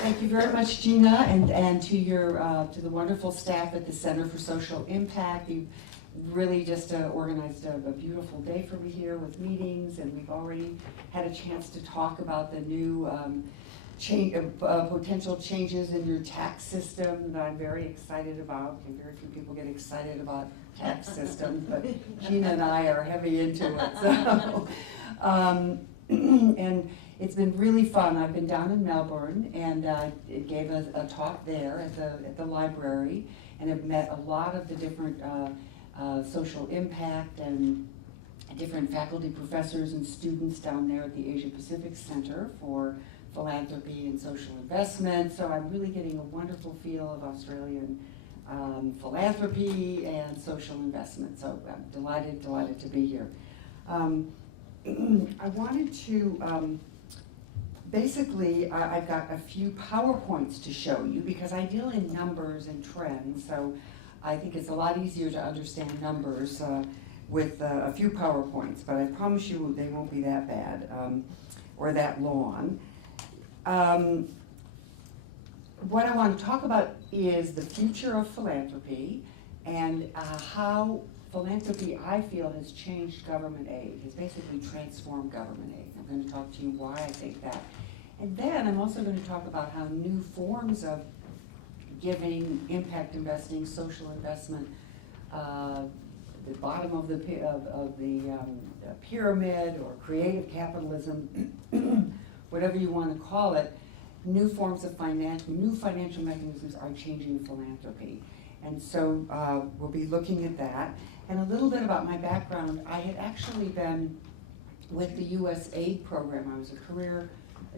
Thank you very much, Gina, and to your to the wonderful staff at the Center for Social Impact. You've really just organized a beautiful day for me here with meetings, and we've already had a chance to talk about the new potential changes in your tax system that I'm very excited about. And very few people get excited about tax systems, but Gina and I are heavy into it. So, and it's been really fun. I've been down in Melbourne and it gave a talk there at the library, and have met a lot of the different social impact and different faculty, professors, and students down there at the Asia Pacific Center for Philanthropy and Social Investment. So I'm really getting a wonderful feel of Australian philanthropy and social investment. So I'm delighted to be here. I wanted to, basically, I've got a few PowerPoints to show you because I deal in numbers and trends, so I think it's a lot easier to understand numbers with a few PowerPoints, but I promise you they won't be that bad or that long. What I want to talk about is the future of philanthropy and how philanthropy, I feel, has changed government aid, has basically transformed government aid. I'm going to talk to you why I think that. And then I'm also going to talk about how new forms of giving, impact investing, social investment, the bottom of the pyramid, or creative capitalism, whatever you want to call it, new forms of new financial mechanisms are changing philanthropy. And so we'll be looking at that. And a little bit about my background. I had actually been with the U.S. aid program. I was a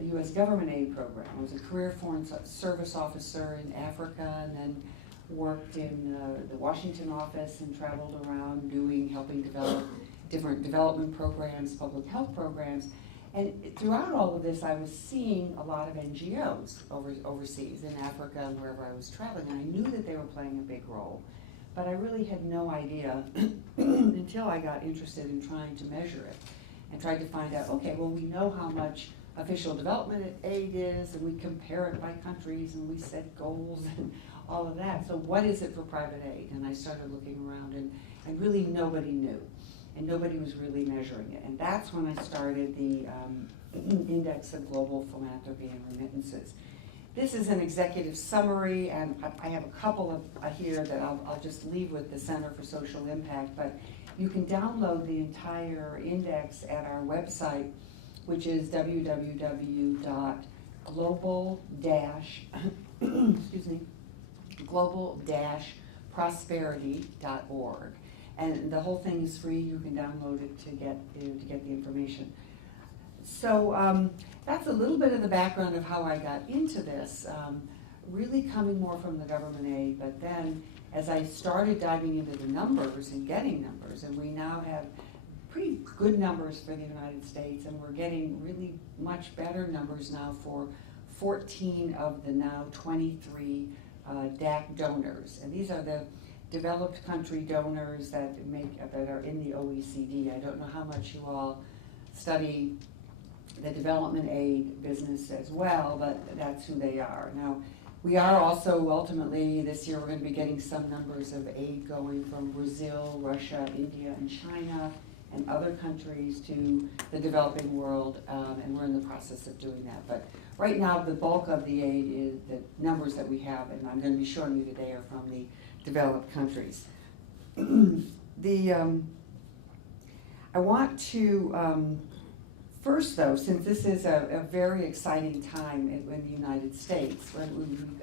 U.S. government aid program. I was a career foreign service officer in Africa, and then worked in the Washington office and traveled around helping develop different development programs, public health programs. And throughout all of this, I was seeing a lot of NGOs overseas in Africa and wherever I was traveling, and I knew that they were playing a big role. But I really had no idea until I got interested in trying to measure it and tried to find out, okay, well, we know how much official development aid is, and we compare it by countries, and we set goals and all of that. So what is it for private aid? And I started looking around, and really nobody knew. And nobody was really measuring it. And that's when I started the Index of Global Philanthropy and Remittances. This is an executive summary, and I have a couple of here that I'll just leave with the Center for Social Impact, but you can download the entire index at our website, which is global-prosperity.org. And the whole thing is free. You can download it to get the information. So that's a little bit of the background of how I got into this, really coming more from the government aid, but then as I started diving into the numbers and getting numbers, and we now have pretty good numbers for the United States, and we're getting really much better numbers now for 14 of the now 23 DAC donors. And these are the developed country donors that are in the OECD. I don't know how much you all study the development aid business as well, but that's who they are. Now, we are also ultimately, this year, we're going to be getting some numbers of aid going from Brazil, Russia, India, and China, and other countries to the developing world, and we're in the process of doing that. But right now, the bulk of the aid is the numbers that we have, and I'm going to be showing you today, are from the developed countries. I want to, first though, since this is a very exciting time in the United States,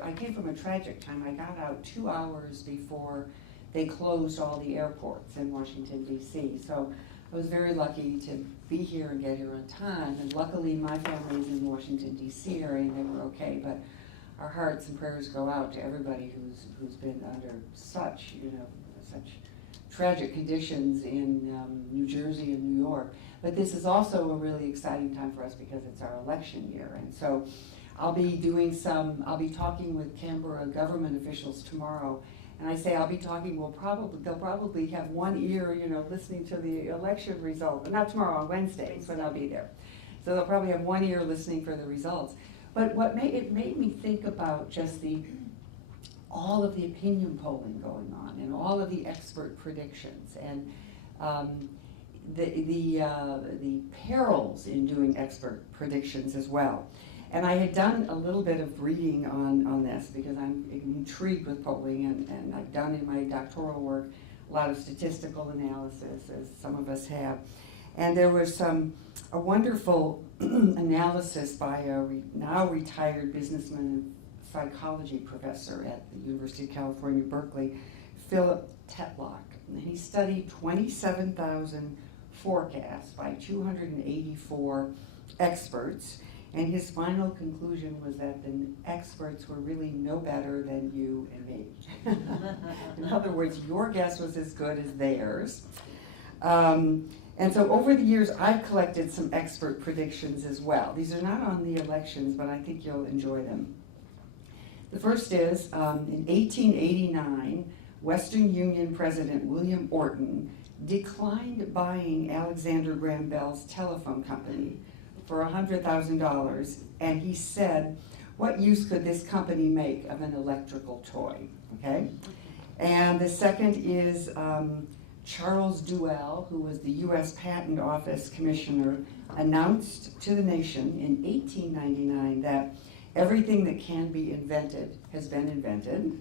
I came from a tragic time. I got out 2 hours before they closed all the airports in Washington, D.C. So I was very lucky to be here and get here on time. And luckily, my family is in the Washington, D.C. area, and they were okay. But our hearts and prayers go out to everybody who's been under such tragic conditions in New Jersey and New York. But this is also a really exciting time for us because it's our election year. And so I'll be talking with Canberra government officials tomorrow. And I say I'll be talking, they'll probably have one ear, listening to the election result. Not tomorrow, on Wednesday is when I'll be there. So they'll probably have one ear listening for the results. But it made me think about just all of the opinion polling going on and all of the expert predictions and the perils in doing expert predictions as well. And I had done a little bit of reading on this because I'm intrigued with polling, and I've done in my doctoral work a lot of statistical analysis, as some of us have. And there was a wonderful analysis by a now retired businessman and psychology professor at the University of California, Berkeley, Philip Tetlock. And he studied 27,000 forecasts by 284 experts. And his final conclusion was that the experts were really no better than you and me. In other words, your guess was as good as theirs. And so over the years, I've collected some expert predictions as well. These are not on the elections, but I think you'll enjoy them. The first is, in 1889, Western Union President William Orton declined buying Alexander Graham Bell's telephone company for $100,000, and he said, what use could this company make of an electrical toy, okay? And the second is Charles Duell, who was the U.S. Patent Office Commissioner, announced to the nation in 1899 that everything that can be invented has been invented.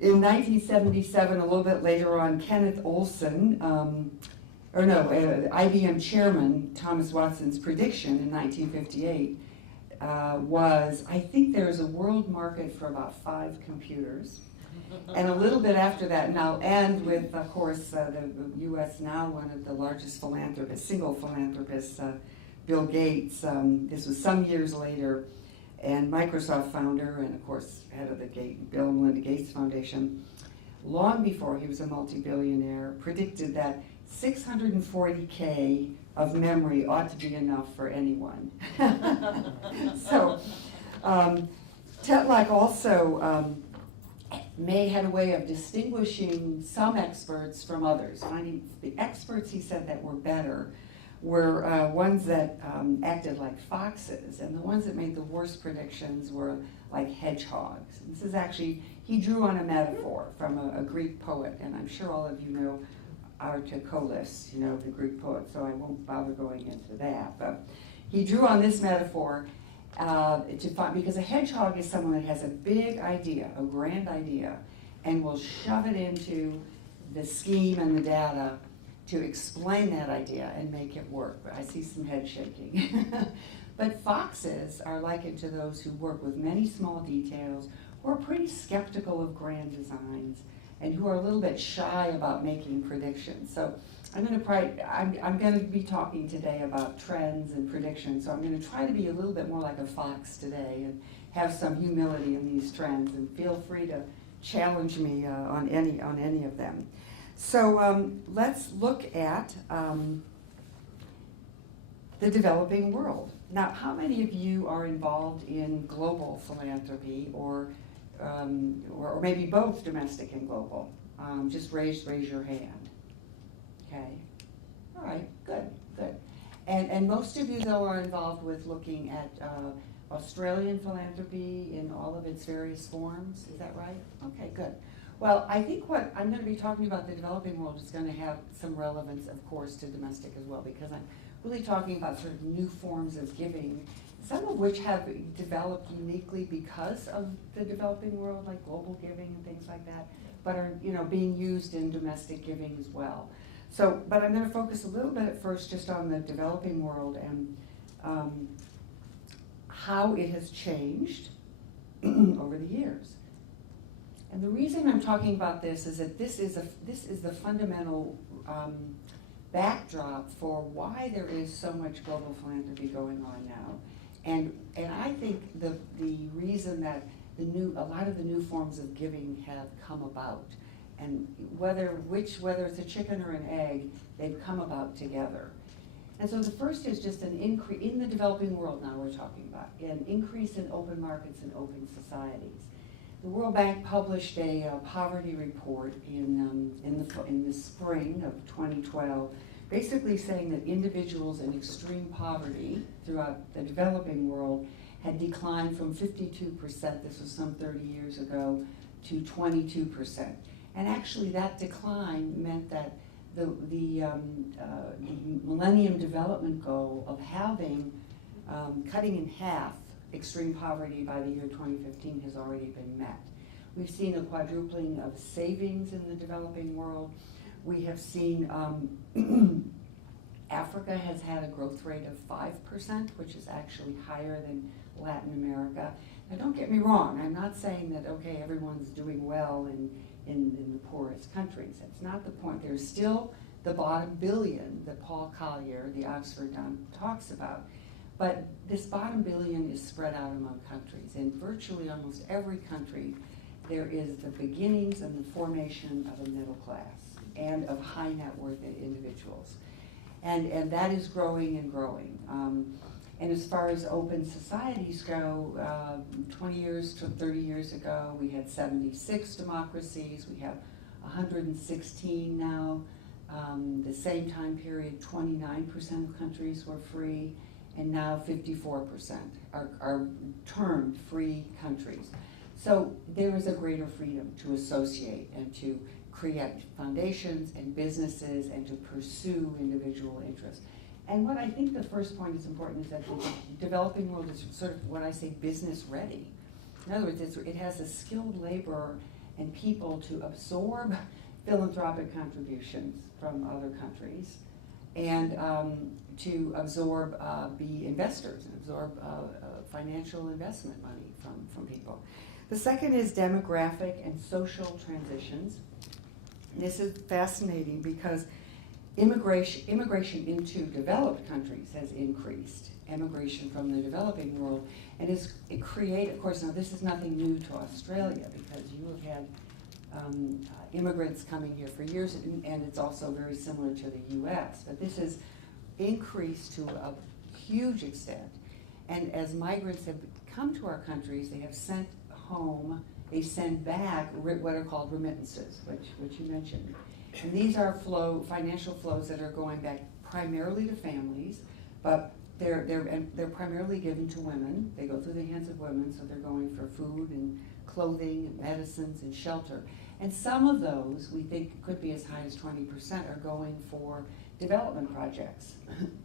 In 1977, a little bit later on, Kenneth Olson, IBM chairman Thomas Watson's prediction in 1958 was, I think there's a world market for about 5 computers. And a little bit after that, and I'll end with, of course, the U.S. now one of the largest philanthropists, single philanthropists, Bill Gates. This was some years later, and Microsoft founder, and of course, head of the Bill and Melinda Gates Foundation, long before he was a multi-billionaire, predicted that 640K of memory ought to be enough for anyone. So, Tetlock also had a way of distinguishing some experts from others. Finding the experts, he said, that were better were ones that acted like foxes, and the ones that made the worst predictions were like hedgehogs. And this is actually, he drew on a metaphor from a Greek poet, and I'm sure all of you know Artacholas, the Greek poet, so I won't bother going into that. But he drew on this metaphor because a hedgehog is someone that has a big idea, a grand idea, and will shove it into the scheme and the data to explain that idea and make it work. But I see some head shaking. But foxes are likened to those who work with many small details, who are pretty skeptical of grand designs, and who are a little bit shy about making predictions. So I'm going to be talking today about trends and predictions, so I'm going to try to be a little bit more like a fox today and have some humility in these trends, and feel free to challenge me on any of them. So let's look at the developing world. Now, how many of you are involved in global philanthropy, or maybe both domestic and global? Just raise your hand. Okay. All right. Good. And most of you, though, are involved with looking at Australian philanthropy in all of its various forms. Is that right? Okay. Good. Well, I think what I'm going to be talking about, the developing world, is going to have some relevance, of course, to domestic as well, because I'm really talking about sort of new forms of giving, some of which have developed uniquely because of the developing world, like global giving and things like that, but are being used in domestic giving as well. So, but I'm going to focus a little bit at first just on the developing world and how it has changed over the years. And the reason I'm talking about this is that this is the fundamental backdrop for why there is so much global philanthropy going on now. And I think the reason that a lot of the new forms of giving have come about, and whether it's a chicken or an egg, they've come about together. And so the first is just an increase in the developing world. Now we're talking about an increase in open markets and open societies. The World Bank published a poverty report in the spring of 2012, basically saying that individuals in extreme poverty throughout the developing world had declined from 52%, this was some 30 years ago, to 22%. And actually that decline meant that the Millennium Development Goal of having, cutting in half extreme poverty by the year 2015 has already been met. We've seen a quadrupling of savings in the developing world. We have seen Africa has had a growth rate of 5%, which is actually higher than Latin America. Now don't get me wrong, I'm not saying that, okay, everyone's doing well in the poorest countries. That's not the point. There's still the bottom billion that Paul Collier, the Oxford Don, talks about. But this bottom billion is spread out among countries. In virtually almost every country, there is the beginnings and the formation of a middle class and of high net worth individuals. And that is growing and growing. And as far as open societies go, 20 years to 30 years ago, we had 76 democracies. We have 116 now. The same time period, 29% of countries were free, and now 54% are termed free countries. So there is a greater freedom to associate and to create foundations and businesses and to pursue individual interests. And what I think the first point is important is that the developing world is sort of what I say business ready. In other words, it has a skilled labor and people to absorb philanthropic contributions from other countries and to absorb, be investors and absorb financial investment money from people. The second is demographic and social transitions. This is fascinating because immigration into developed countries has increased. Immigration from the developing world, and it created, of course, now this is nothing new to Australia because you have had immigrants coming here for years, and it's also very similar to the US, but this has increased to a huge extent. And as migrants have come to our countries, they have sent home, they send back what are called remittances, which you mentioned. And these are financial flows that are going back primarily to families, but they're primarily given to women. They go through the hands of women, so they're going for food and clothing and medicines and shelter. And some of those, we think, could be as high as 20% are going for development projects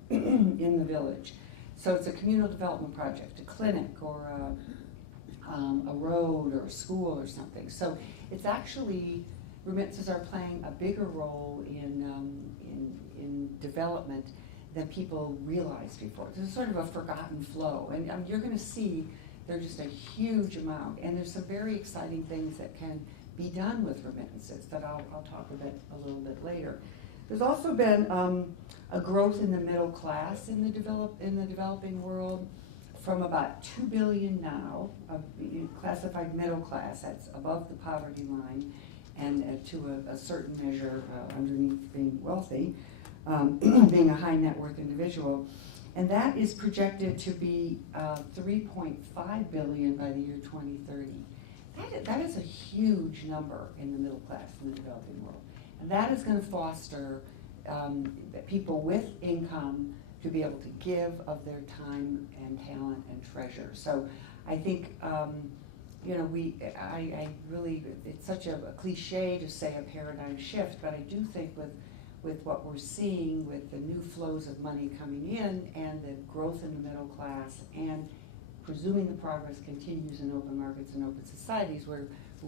in the village. So it's a communal development project, a clinic or a road or a school or something. So it's actually, remittances are playing a bigger role in development than people realized before. There's sort of a forgotten flow. And you're going to see there's just a huge amount. And there's some very exciting things that can be done with remittances that I'll talk a little bit later. There's also been a growth in the middle class in the developing world from about 2 billion now, of classified middle class, that's above the poverty line, and to a certain measure underneath being wealthy, being a high net worth individual. And that is projected to be 3.5 billion by the year 2030. That is a huge number in the middle class in the developing world. And that is going to foster people with income to be able to give of their time and talent and treasure. So I think, I really, it's such a cliche to say a paradigm shift, but I do think with what we're seeing with the new flows of money coming in and the growth in the middle class, and presuming the progress continues in open markets and open societies, we're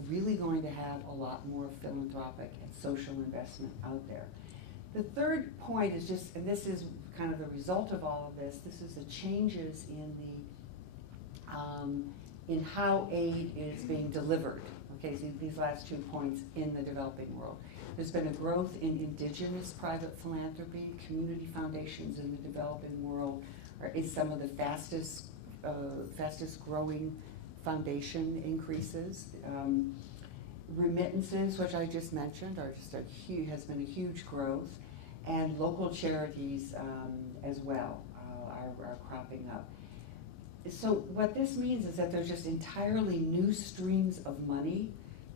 really going to have a lot more philanthropic and social investment out there. The third point is just, and this is kind of the result of all of this, is the changes in how aid is being delivered. Okay, so these last 2 points in the developing world. There's been a growth in indigenous private philanthropy. Community foundations in the developing world is some of the fastest growing foundation increases. Remittances, which I just mentioned, are just has been a huge growth, and local charities as well are cropping up. So what this means is that there's just entirely new streams of money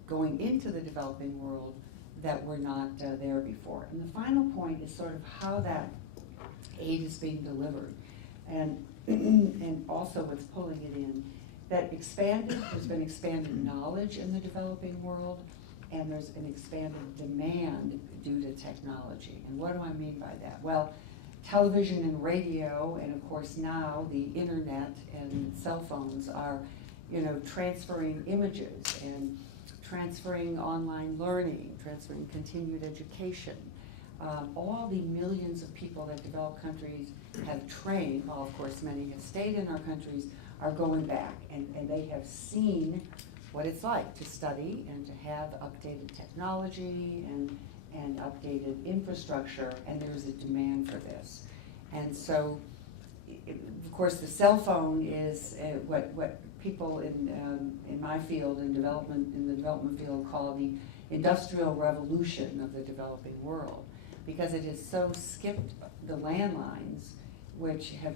going into the developing world that were not there before. And the final point is sort of how that aid is being delivered, and and also what's pulling it in. There's been expanded knowledge in the developing world, and there's an expanded demand due to technology. And what do I mean by that? Well, television and radio, and of course now the internet and cell phones are, transferring images and transferring online learning, transferring continued education. All the millions of people that developed countries have trained, while of course many have stayed in our countries, are going back, and they have seen what it's like to study and to have updated technology and updated infrastructure, and there's a demand for this. And so, of course, the cell phone is what people in my field, in the development field, call the industrial revolution of the developing world, because it has so skipped the landlines, which have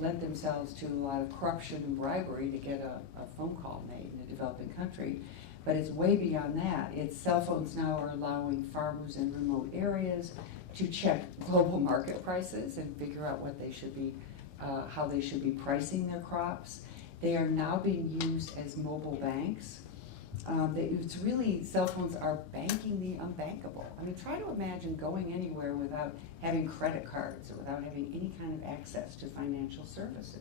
lent themselves to a lot of corruption and bribery to get a phone call made in a developing country. But it's way beyond that. Cell phones now are allowing farmers in remote areas to check global market prices and figure out what they should be, how they should be pricing their crops. They are now being used as mobile banks. It's really, cell phones are banking the unbankable. I mean, try to imagine going anywhere without having credit cards or without having any kind of access to financial services.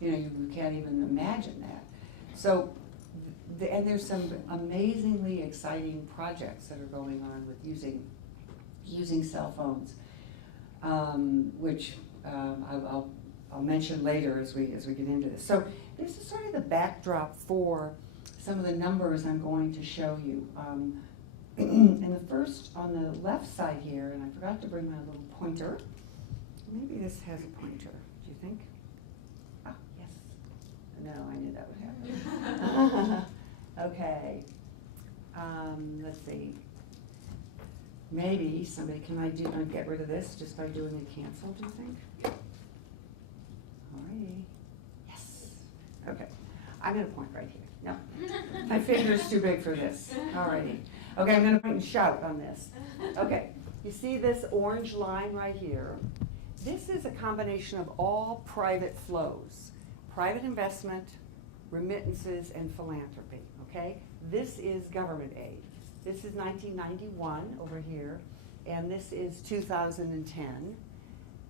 You can't even imagine that. So, and there's some amazingly exciting projects that are going on with using cell phones, which I'll mention later as we get into this. So this is sort of the backdrop for some of the numbers I'm going to show you. And the first, on the left side here, and I forgot to bring my little pointer. Maybe this has a pointer, do you think? Ah, yes. No, I knew that would happen. Okay. Let's see. Maybe somebody, can I get rid of this just by doing a cancel, do you think? Alrighty. Yes. Okay. I'm going to point right here. No. My finger's too big for this. Alrighty. Okay, I'm going to point and shout on this. Okay. You see this orange line right here? This is a combination of all private flows. Private investment, remittances, and philanthropy. Okay? This is government aid. This is 1991 over here, and this is 2010.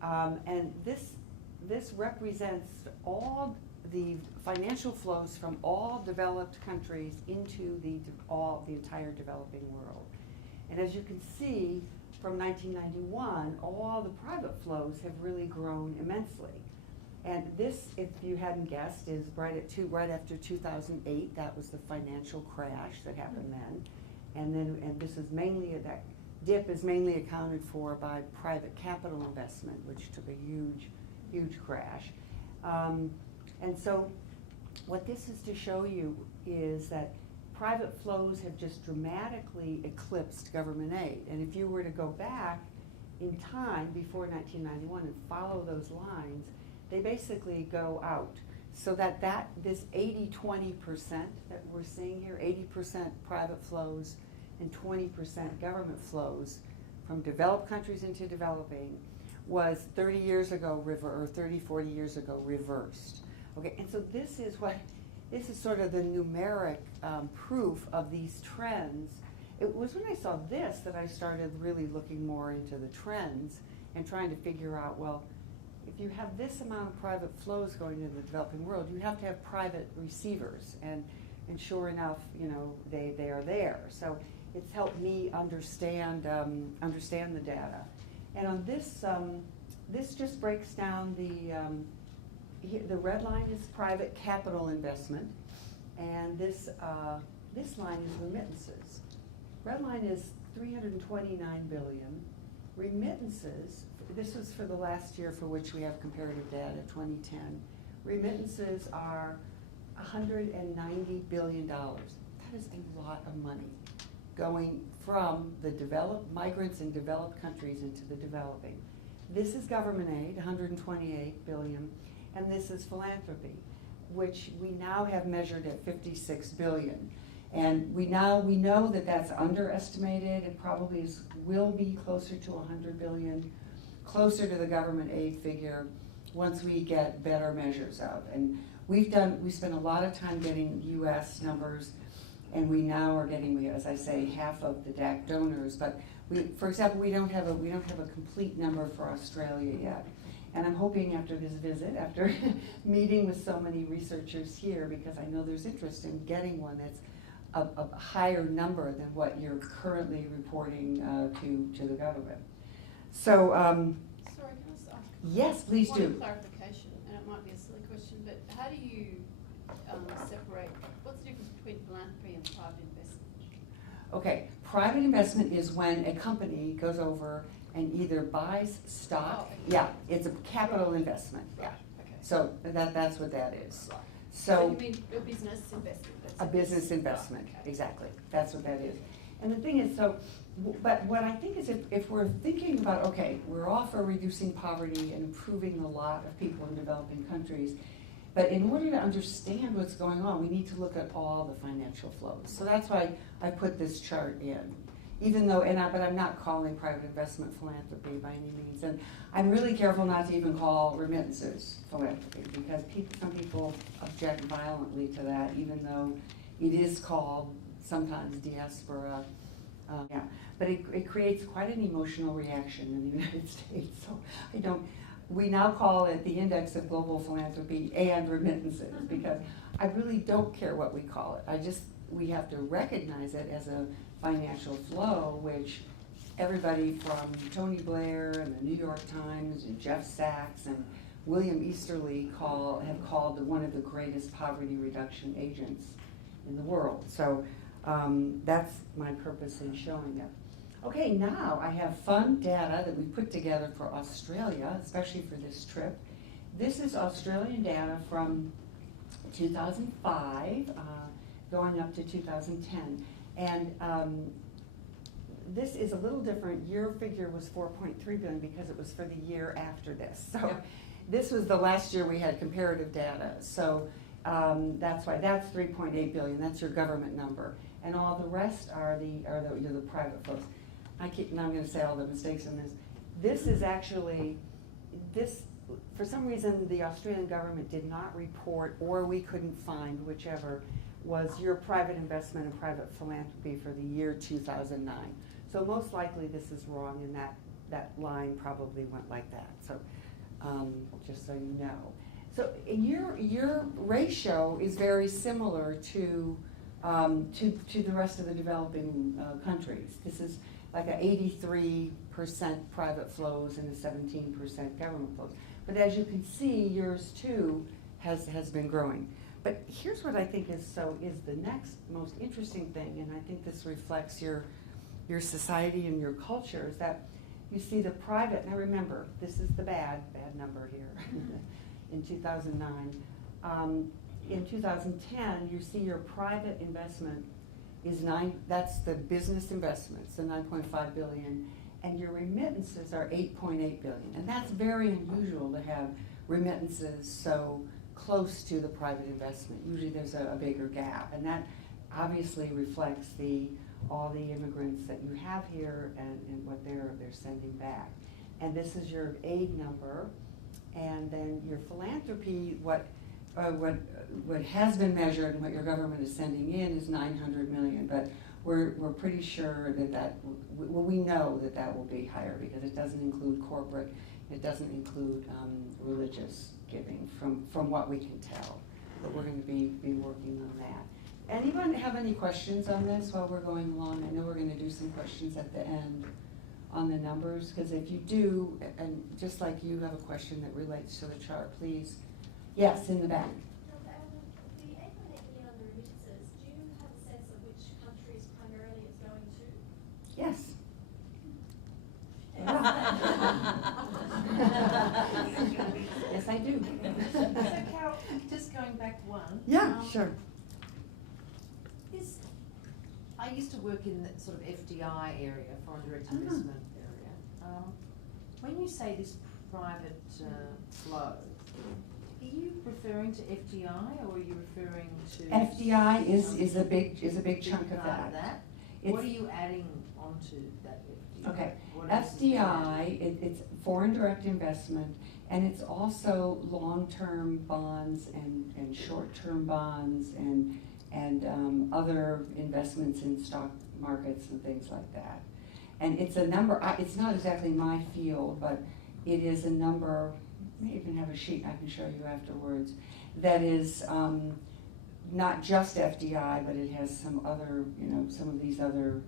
And this represents all the financial flows from all developed countries into the entire developing world. And as you can see, from 1991, all the private flows have really grown immensely. And this, if you hadn't guessed, is right after 2008. That was the financial crash that happened then. And this is mainly, that dip is mainly accounted for by private capital investment, which took a huge crash. And so what this is to show you is that private flows have just dramatically eclipsed government aid. And if you were to go back in time before 1991 and follow those lines, they basically go out. So that this 80-20% that we're seeing here, 80% private flows and 20% government flows from developed countries into developing, was 30 years ago, or 30, 40 years ago, reversed. Okay, and so this is sort of the numeric proof of these trends. It was when I saw this that I started really looking more into the trends and trying to figure out, well, if you have this amount of private flows going into the developing world, you have to have private receivers, and sure enough, they are there. So it's helped me understand the data. And on this, this just breaks down the red line is private capital investment, and this line is remittances. Red line is 329 billion. Remittances, this was for the last year for which we have comparative data, 2010. Remittances are $190 billion. That is a lot of money going from the developed migrants in developed countries into the developing. This is government aid, 128 billion, and this is philanthropy, which we now have measured at 56 billion. And we know that that's underestimated. It probably will be closer to 100 billion, closer to the government aid figure once we get better measures of. And we spent a lot of time getting US numbers, and we now are getting, as I say, half of the DAC donors. But for example, we don't have a complete number for Australia yet. And I'm hoping after this visit, after meeting with so many researchers here, because I know there's interest in getting one that's a higher number than what you're currently reporting to the government. So, sorry, can I just ask? Yes, please do. One clarification, and it might be a silly question, but how do you separate, what's the difference between philanthropy and private investment? Okay, private investment is when a company goes over and either buys stock. Oh, okay. Yeah, it's a capital investment. Right, Yeah. okay. So that's what that is. Right. So you mean a business investment? a business investment, Right, okay. exactly. That's what that is. And the thing is, but what I think is if we're thinking about, okay, we're all for reducing poverty and improving the lot of people in developing countries, but in order to understand what's going on, we need to look at all the financial flows. So that's why I put this chart in. Even though, but I'm not calling private investment philanthropy by any means. And I'm really careful not to even call remittances philanthropy, because some people object violently to that, even though it is called sometimes diaspora. Yeah, but it creates quite an emotional reaction in the United States. So we now call it the Index of Global Philanthropy and Remittances, because I really don't care what we call it. We have to recognize it as a financial flow, which everybody from Tony Blair and the New York Times and Jeff Sachs and William Easterly have called one of the greatest poverty reduction agents in the world. So that's my purpose in showing it. Okay, now I have fun data that we put together for Australia, especially for this trip. This is Australian data from 2005, going up to 2010. And this is a little different. Your figure was 4.3 billion because it was for the year after this. So yeah. This was the last year we had comparative data. So that's why that's 3.8 billion. That's your government number. And all the rest are the private folks. Now I'm going to say all the mistakes in this. This is actually, for some reason the Australian government did not report, or we couldn't find, whichever, was your private investment and private philanthropy for the year 2009. So most likely this is wrong, and that line probably went like that. So just so you know. So your ratio is very similar to the rest of the developing countries. This is like a 83% private flows and a 17% government flows. But as you can see, yours too has been growing. But here's what I think is the next most interesting thing, and I think this reflects your society and your culture, is that you see the private. Now remember, this is the bad number here in 2009. In 2010, you see your private investment is that's the business investments, the 9.5 billion, and your remittances are 8.8 billion. And that's very unusual to have remittances so close to the private investment. Usually there's a bigger gap, and that obviously reflects all the immigrants that you have here and what they're sending back. And this is your aid number, and then your philanthropy, what has been measured and what your government is sending in is 900 million, but we're pretty sure we know that will be higher, because it doesn't include corporate, it doesn't include religious giving from what we can tell. But we're going to be working on that. Anyone have any questions on this while we're going along? I know we're going to do some questions at the end on the numbers, because if you do, and just like you have a question that relates to the chart, please. Yes, in the back. The 8.8 billion on the remittances, do you have a sense of which countries primarily it's going to? Yes. Yes, I do. So Carol, just going back one. Yeah, sure. I used to work in that sort of FDI area, foreign direct investment area. When you say this private flow, you referring to FDI or are you referring to? FDI is a big chunk of part that. What It's- are you adding onto that FDI? Okay, What else is FDI, it's foreign direct investment, and it's also long-term bonds and short-term bonds and other investments in stock markets and things like that. And it's a number, it's not exactly my field, but it is a number, I may even have a sheet I can show you afterwards, that is not just FDI, but it has some other, some of these other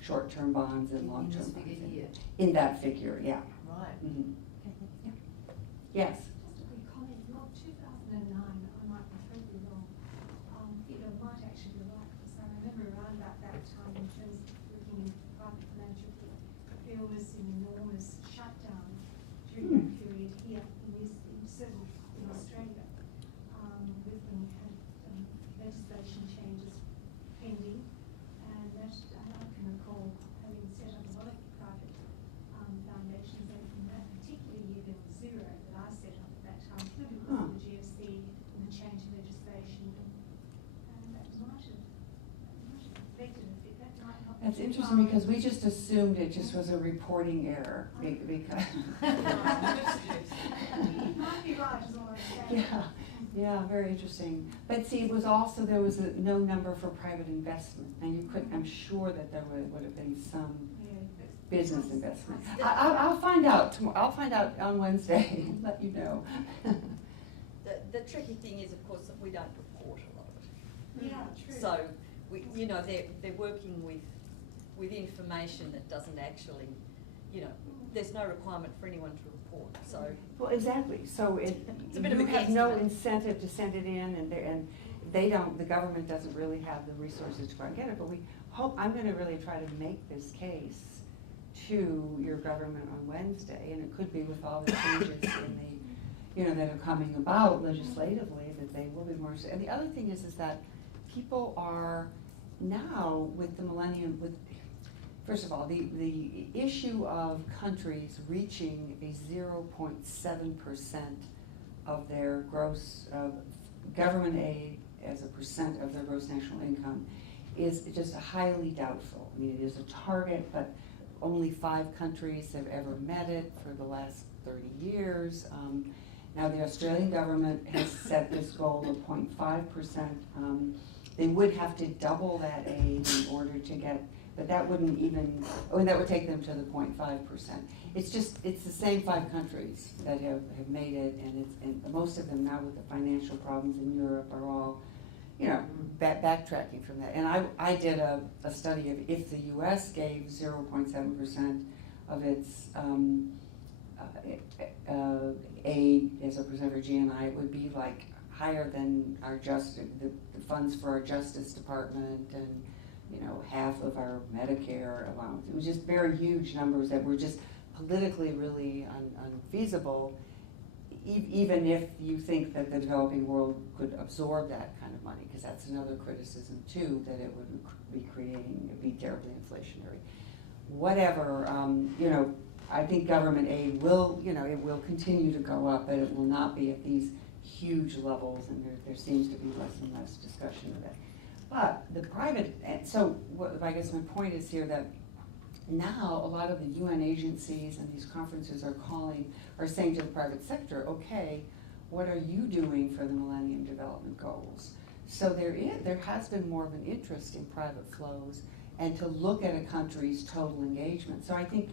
short-term bonds and in long-term this bonds. figure here? In that figure, yeah. Right. Mhm. Yes. Just a quick comment, not 2009, I might be totally wrong. It might actually be right, because I remember around about that time in terms of looking in private philanthropy, there was an enormous shutdown during that period here in Australia, with when we had legislation changes pending, and that I can recall having set up a lot of private foundations, and in that particular year there was zero that I set up at that time, purely because of the GFC and the change in legislation, and that might have affected a bit. That might not. That's interesting because we just assumed it just was a reporting error because. It might be right, is all I'm saying. Yeah, very interesting. But see, it was also, there was no number for private investment. And you couldn't, I'm sure that there would have been some Yeah. business investment. I'll find out tomorrow, I'll find out on Wednesday and let you know. The tricky thing is, of course, that we don't report a lot of it. Yeah, true. So, they're working with information that doesn't actually, there's no requirement for anyone to report, so. Well, exactly. So It's a bit of you a have no guesstimate. incentive to send it in and they don't, the government doesn't really have the resources to go and get it. But we hope, I'm gonna really try to make this case to your government on Wednesday, and it could be with all the changes in the, that are coming about legislatively, that they will be more, and the other thing is that people are now with the millennium, first of all, the issue of countries reaching a 0.7% of their gross, government aid as a percent of their gross national income is just highly doubtful. I mean, it is a target, but only 5 countries have ever met it for the last 30 years. Now the Australian government has set this goal of 0.5%. They would have to double that aid in order to get, but that wouldn't even, that would take them to the 0.5%. It's the same 5 countries that have made it, and most of them now with the financial problems in Europe are all, backtracking from that. And I did a study of if the US gave 0.7% of its aid as a percent of GNI, it would be like higher than the funds for our Justice Department and half of our Medicare allowance. It was just very huge numbers that were just politically really unfeasible, even if you think that the developing world could absorb that kind of money, because that's another criticism too, that it would be it'd be terribly inflationary. Whatever, I think government aid will, it will continue to go up, but it will not be at these huge levels, and there seems to be less and less discussion of that. But the private, and so I guess my point is here that now a lot of the UN agencies and these conferences are saying to the private sector, okay, what are you doing for the Millennium Development Goals? So there has been more of an interest in private flows and to look at a country's total engagement. So I think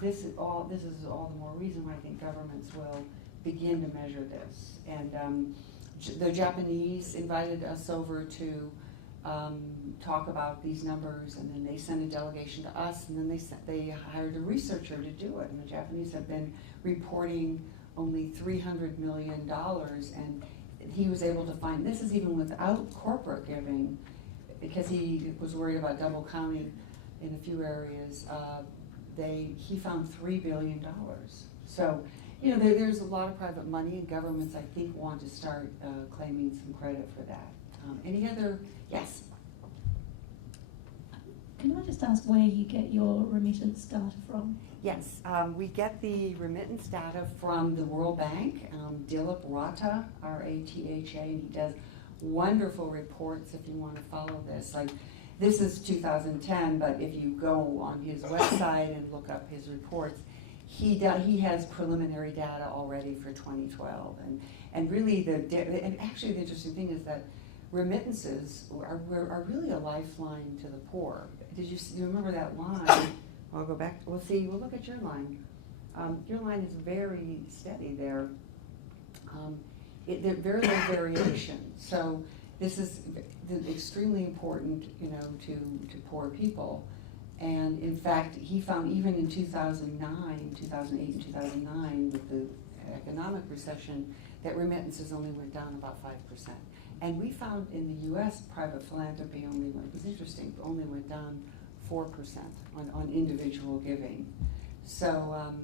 this is all the more reason why I think governments will begin to measure this. And the Japanese invited us over to talk about these numbers, and then they sent a delegation to us, and then they hired a researcher to do it. And the Japanese have been reporting only $300 million, and he was able to find, this is even without corporate giving, because he was worried about double counting in a few areas. He found $3 billion. So, there's a lot of private money, and governments, I think, want to start claiming some credit for that. Any other, yes? Can I just just ask where you get your remittance data from? Yes, we get the remittance data from the World Bank, Dilip Rata, R-A-T-H-A, and he does wonderful reports if you want to follow this. Like, this is 2010, but if you go on his website and look up his reports, he has preliminary data already for 2012. And really, and actually the interesting thing is that remittances are really a lifeline to the poor. Do you remember that line? I'll go back, we'll look at your line. Your line is very steady there. There are very low variation. So this is extremely important, to poor people. And in fact, he found even in 2008 and 2009, with the economic recession, that remittances only went down about 5%. And we found in the US, private philanthropy only went down 4% on individual giving. So,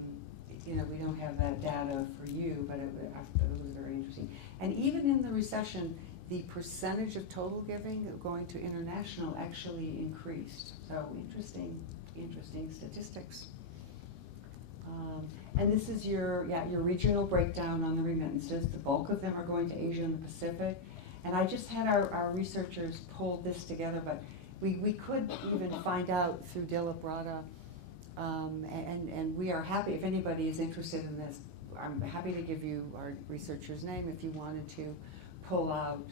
we don't have that data for you, but it was very interesting. And even in the recession, the percentage of total giving going to international actually increased. So interesting statistics. And this is your regional breakdown on the remittances. The bulk of them are going to Asia and the Pacific. And I just had our researchers pull this together, but we could even find out through Dilip Rata, and we are happy, if anybody is interested in this, I'm happy to give you our researcher's name if you wanted to pull out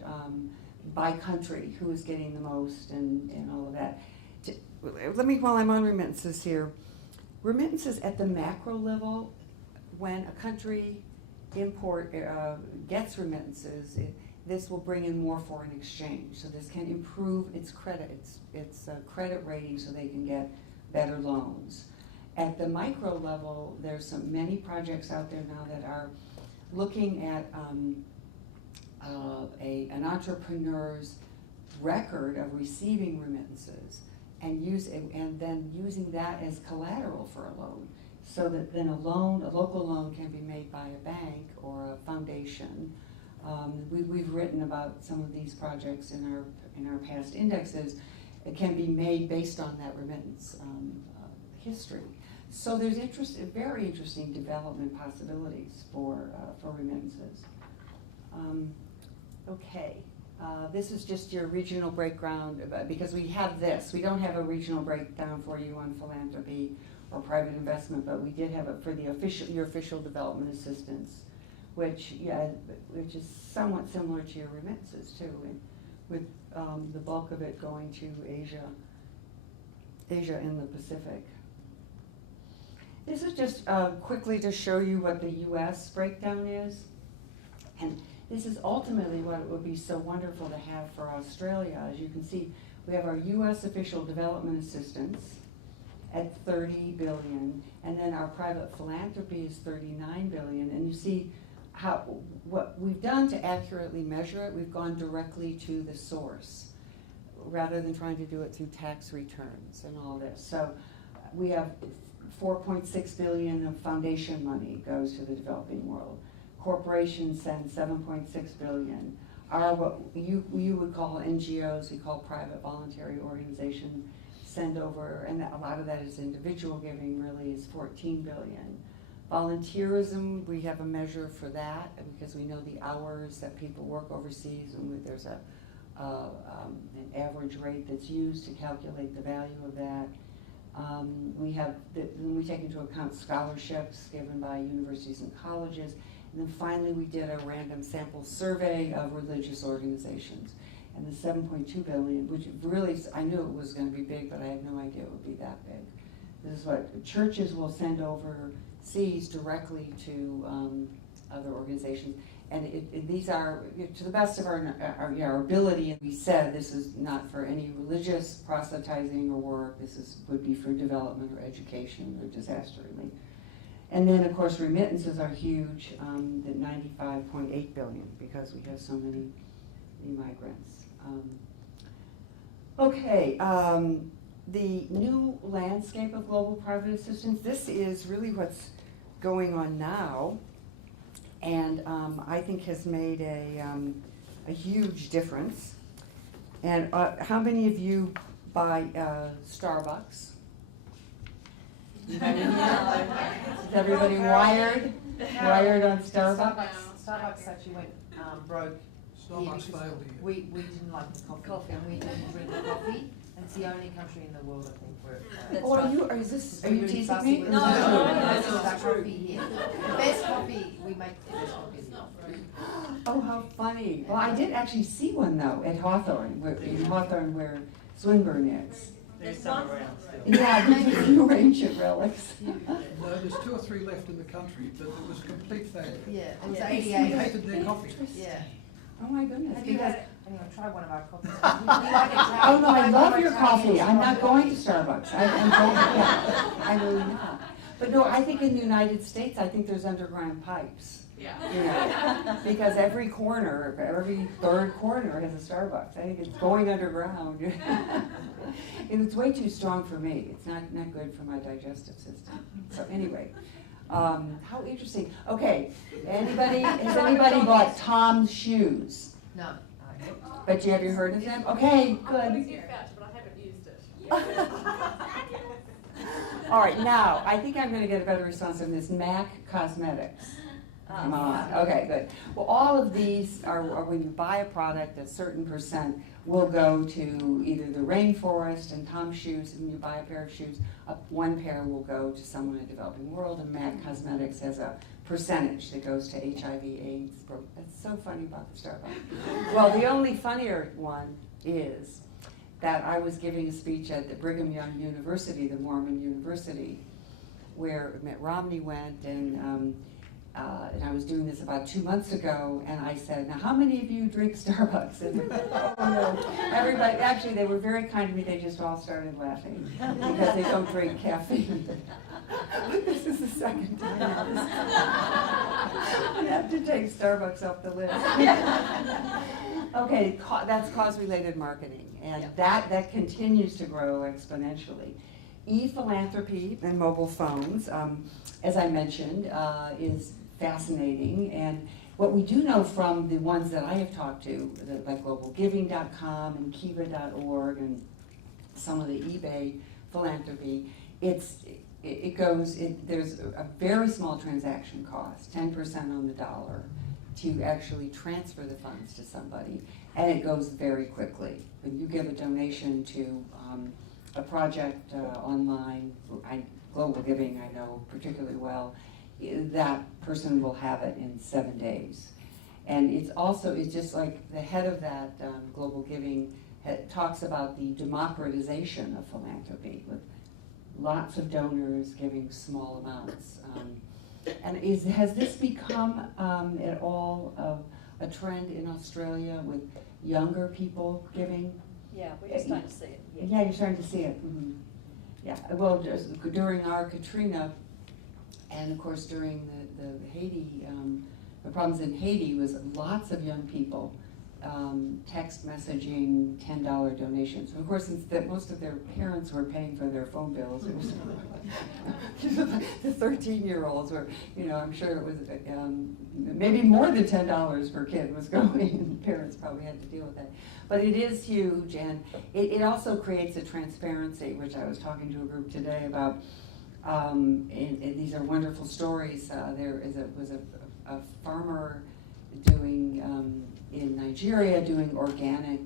by country who is getting the most and all of that. While I'm on remittances here, remittances at the macro level, when a country gets remittances, this will bring in more foreign exchange. So this can improve its credit rating so they can get better loans. At the micro level, there's many projects out there now that are looking at an entrepreneur's record of receiving remittances and then using that as collateral for a loan, so that then a local loan can be made by a bank or a foundation. We've written about some of these projects in our past indexes. It can be made based on that remittance history. So there's very interesting development possibilities for remittances. Okay, this is just your regional breakdown, because we have this. We don't have a regional breakdown for you on philanthropy or private investment, but we did have it for your official development assistance, which is somewhat similar to your remittances too, and with the bulk of it going to Asia and the Pacific. This is just quickly to show you what the U.S. breakdown is, and this is ultimately what it would be so wonderful to have for Australia. As you can see, we have our U.S. official development assistance at $30 billion, and then our private philanthropy is $39 billion, and you see what we've done to accurately measure it. We've gone directly to the source rather than trying to do it through tax returns and all this. So we have 4.6 billion of foundation money goes to the developing world. Corporations send 7.6 billion. What you would call NGOs, we call private voluntary organizations, send over, and a lot of that is individual giving, really, is 14 billion. Volunteerism, we have a measure for that because we know the hours that people work overseas, and there's an average rate that's used to calculate the value of that. We take into account scholarships given by universities and colleges. And then finally, we did a random sample survey of religious organizations. And the 7.2 billion, which really, I knew it was going to be big, but I had no idea it would be that big. This is what churches will send overseas directly to other organizations. And these are, to the best of our ability, and we said this is not for any religious proselytizing or work. This would be for development or education or disaster relief. And then, of course, remittances are huge, at 95.8 billion, because we have so many migrants. The new landscape of global private assistance, this is really what's going on now, and I think has made a huge difference. And how many of you by Starbucks. Is everybody wired? Wired on Starbucks? Starbucks actually went broke. Starbucks because failed here. We didn't like the coffee, and we didn't drink the coffee. And it's the only country in the world, I think, where. That's Oh, right. are you teasing me? No, no, This is it's our true. coffee here. The best coffee, we make the best coffee. Oh, how funny. Well, I did actually see one though at Hawthorne, in Hawthorne where Swinburne is. There's some around still. Yeah, these few ancient relics. No, there's 2 or 3 left in the country, but it was a complete failure. Yeah, it was Yeah. We 88. hated their coffee. Yeah. Oh my goodness. Have you because- had, anyway, try one of our coffees. We like Italian. Oh no, I we like love your Italian coffee. I'm not strong going to coffee. Starbucks. I'm going, yeah, I'm really not. But no, I think in the United States, I think there's underground pipes. Yeah. You know, because every corner, every third corner has a Starbucks. I think it's going underground. And it's way too strong for me. It's not good for my digestive system. So anyway, how interesting. Okay, has anybody bought Tom's shoes? No. But have you heard of them? Okay, I've got a good. gift voucher, but I haven't used it. All right, now, I think I'm gonna get a better response from this MAC Cosmetics. Come on, okay, good. Well, all of these are when you buy a product, a certain percent will go to either the rainforest, and Tom's shoes, when you buy a pair of shoes, one pair will go to someone in the developing world, and MAC Cosmetics has a percentage that goes to HIV/AIDS. That's so funny about the Starbucks. Well, the only funnier one is that I was giving a speech at the Brigham Young University, the Mormon University, where Mitt Romney went, and I was doing this about 2 months ago, and I said, now how many of you drink Starbucks? And oh no, everybody, actually they were very kind to me, they just all started laughing, because they don't drink caffeine. This is the second time. I have to take Starbucks off the list. Okay, that's cause-related marketing, and that continues to grow exponentially. E-philanthropy and mobile phones, as I mentioned, is fascinating. And what we do know from the ones that I have talked to, like globalgiving.com and kiva.org and some of the eBay philanthropy, there's a very small transaction cost, 10% on the dollar, to actually transfer the funds to somebody, and it goes very quickly. When you give a donation to a project online, Global Giving I know particularly well, that person will have it in 7 days. And it's just like the head of that Global Giving talks about the democratization of philanthropy, with lots of donors giving small amounts. And has this become at all a trend in Australia with younger people giving? Yeah, we're just starting to see it. Yeah, you're starting to see it. Mm-hmm. Yeah, well, just during our Katrina, and of course during the Haiti, the problems in Haiti was lots of young people text messaging $10 donations. And of course, since most of their parents were paying for their phone bills, it was the 13-year-olds were, I'm sure it was maybe more than $10 per kid was going, and parents probably had to deal with that. But it is huge, and it also creates a transparency, which I was talking to a group today about. And these are wonderful stories. There was a farmer doing in Nigeria doing organic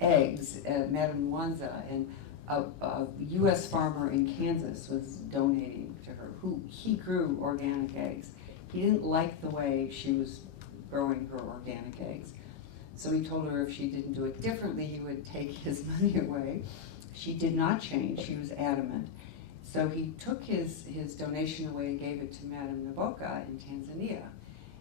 eggs at Madame Wanza, and a U.S. farmer in Kansas was donating to her. He grew organic eggs. He didn't like the way she was growing her organic eggs, so he told her if she didn't do it differently, he would take his money away. She did not change. She was adamant. So he took his donation away and gave it to Madame Naboka in Tanzania.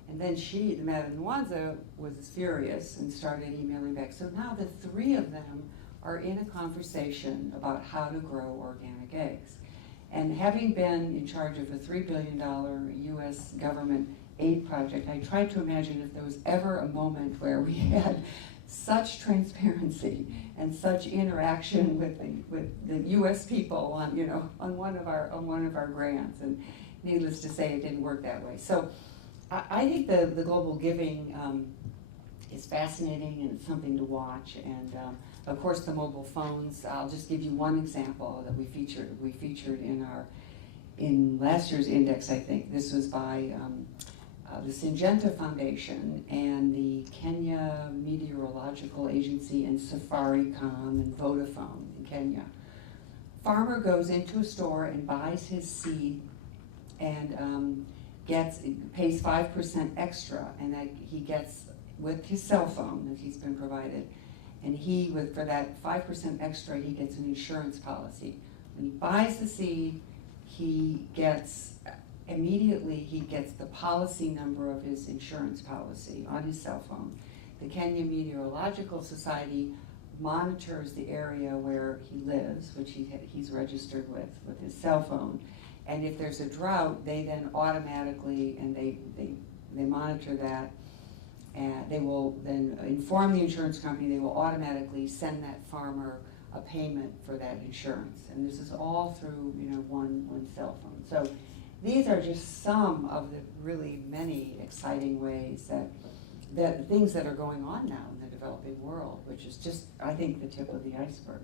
And then the Madame Nwanza was furious and started emailing back. So now the three of them are in a conversation about how to grow organic eggs. And having been in charge of a $3 billion US government aid project, I tried to imagine if there was ever a moment where we had such transparency and such interaction with the U.S. people on one of our grants, and needless to say, it didn't work that way. So I think the global giving is fascinating, and it's something to watch. And Of course, the mobile phones, I'll just give you one example that we featured in last year's index, I think. This was by the Syngenta Foundation and the Kenya Meteorological Agency and Safaricom and Vodafone in Kenya. Farmer goes into a store and buys his seed and pays 5% extra, and that he gets with his cell phone that he's been provided. And for that 5% extra, he gets an insurance policy. When he buys the seed, he gets the policy number of his insurance policy on his cell phone. The Kenya Meteorological Society monitors the area where he lives, which he's registered with his cell phone. And if there's a drought, they then automatically, and they monitor that, and they will then inform the insurance company. They will automatically send that farmer a payment for that insurance. And this is all through one cell phone. So these are just some of the really many exciting ways that things that are going on now in the developing world, which is just, I think, the tip of the iceberg.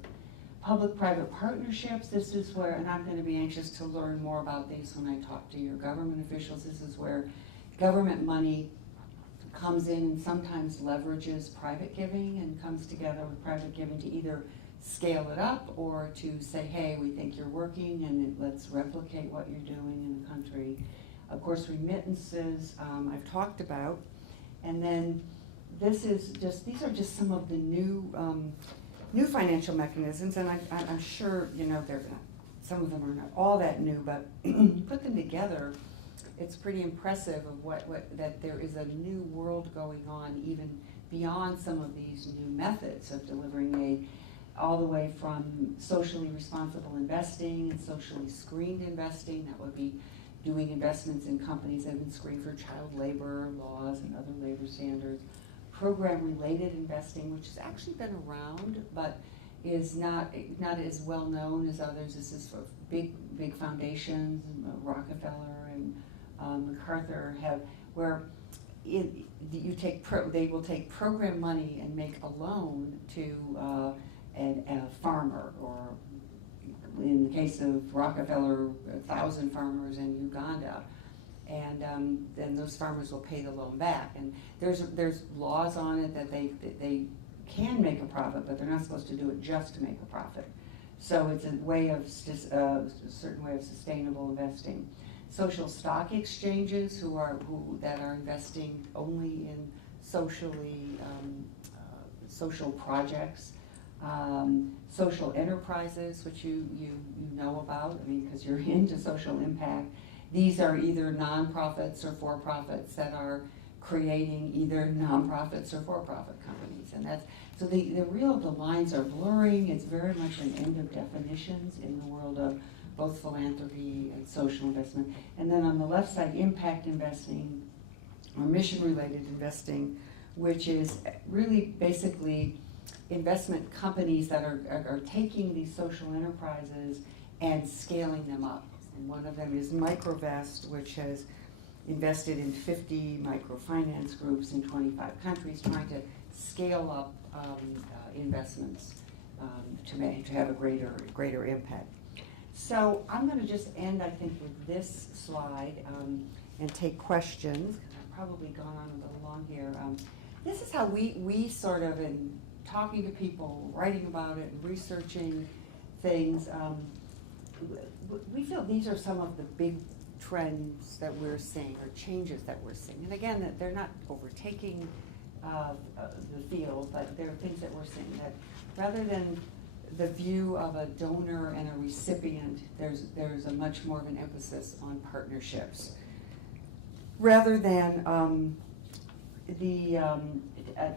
Public-private partnerships, this is where, and I'm going to be anxious to learn more about these when I talk to your government officials, this is where government money comes in and sometimes leverages private giving and comes together with private giving to either scale it up or to say, hey, we think you're working and let's replicate what you're doing in the country. Of course, remittances, I've talked about. And then these are just some of the new financial mechanisms, and I'm sure, some of them are not all that new, but you put them together, it's pretty impressive of that there is a new world going on even beyond some of these new methods of delivering aid, all the way from socially responsible investing and socially screened investing. That would be doing investments in companies that have been screened for child labor laws and other labor standards. Program-related investing, which has actually been around, but is not as well known as others. This is for big foundations, Rockefeller and MacArthur have, where they will take program money and make a loan to a farmer, or in the case of Rockefeller, 1,000 farmers in Uganda. And then those farmers will pay the loan back. And there's laws on it that they can make a profit, but they're not supposed to do it just to make a profit. So it's a way of a certain way of sustainable investing. Social stock exchanges that are investing only in social projects. Social enterprises, which you know about, because you're into social impact. These are either nonprofits or for-profits that are creating either nonprofits or for-profit companies, and so the lines are blurring. It's very much an end of definitions in the world of both philanthropy and social investment. And then on the left side, impact investing or mission-related investing, which is really basically investment companies that are taking these social enterprises and scaling them up. And one of them is Microvest, which has invested in 50 microfinance groups in 25 countries, trying to scale up investments to have a greater impact. So I'm going to just end, I think, with this slide and take questions. I've probably gone on a little long here. This is how we sort of, in talking to people, writing about it, and researching things, we feel these are some of the big trends that we're seeing, or changes that we're seeing. And again, that they're not overtaking the field, but there are things that we're seeing that rather than the view of a donor and a recipient, there's a much more of an emphasis on partnerships. Rather than the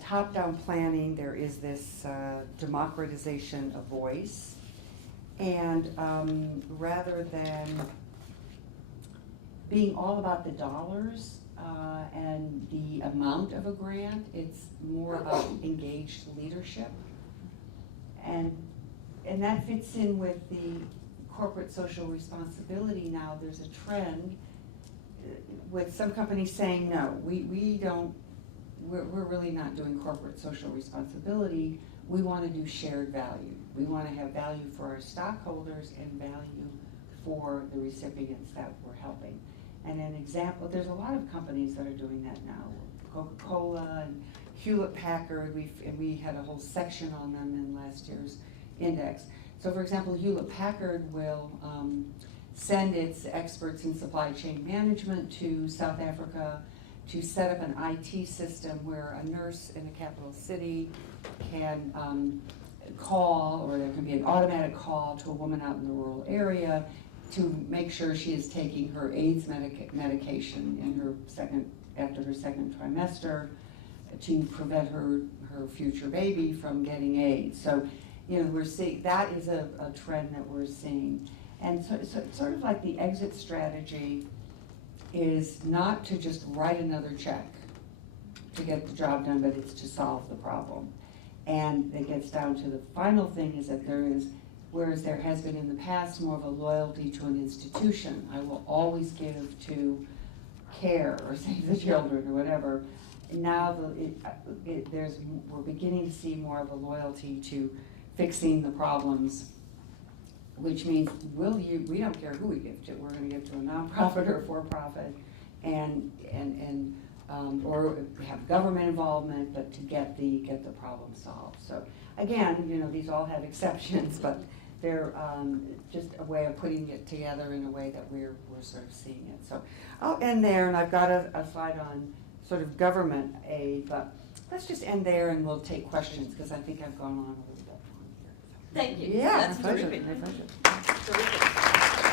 top-down planning, there is this democratization of voice. And rather than being all about the dollars and the amount of a grant, it's more about engaged leadership. And that fits in with the corporate social responsibility now. There's a trend with some companies saying, no, we're really not doing corporate social responsibility. we want to do shared value. We want to have value for our stockholders and value for the recipients that we're helping. And an example, there's a lot of companies that are doing that now. Coca-Cola and Hewlett-Packard, we had a whole section on them in last year's index. So for example, Hewlett-Packard will send its experts in supply chain management to South Africa to set up an IT system where a nurse in a capital city can call, or there can be an automatic call to a woman out in the rural area to make sure she is taking her AIDS medication in after her second trimester to prevent her future baby from getting AIDS. So, we're seeing, that is a trend that we're seeing. And so it's sort of like the exit strategy is not to just write another check to get the job done, but it's to solve the problem. And it gets down to the final thing is that there is, whereas there has been in the past more of a loyalty to an institution, I will always give to CARE or Save the Children or whatever. Now we're beginning to see more of a loyalty to fixing the problems, which means we don't care who we give to. We're going to give to a nonprofit or a for-profit, or have government involvement, but to get the problem solved. So again, these all have exceptions, but they're just a way of putting it together in a way that we're sort of seeing it. So I'll end there, and I've got a slide on sort of government aid, but let's just end there and we'll take questions because I think I've gone on a little bit long here. Thank you. Yeah, That's my pleasure. terrific. My pleasure. Terrific.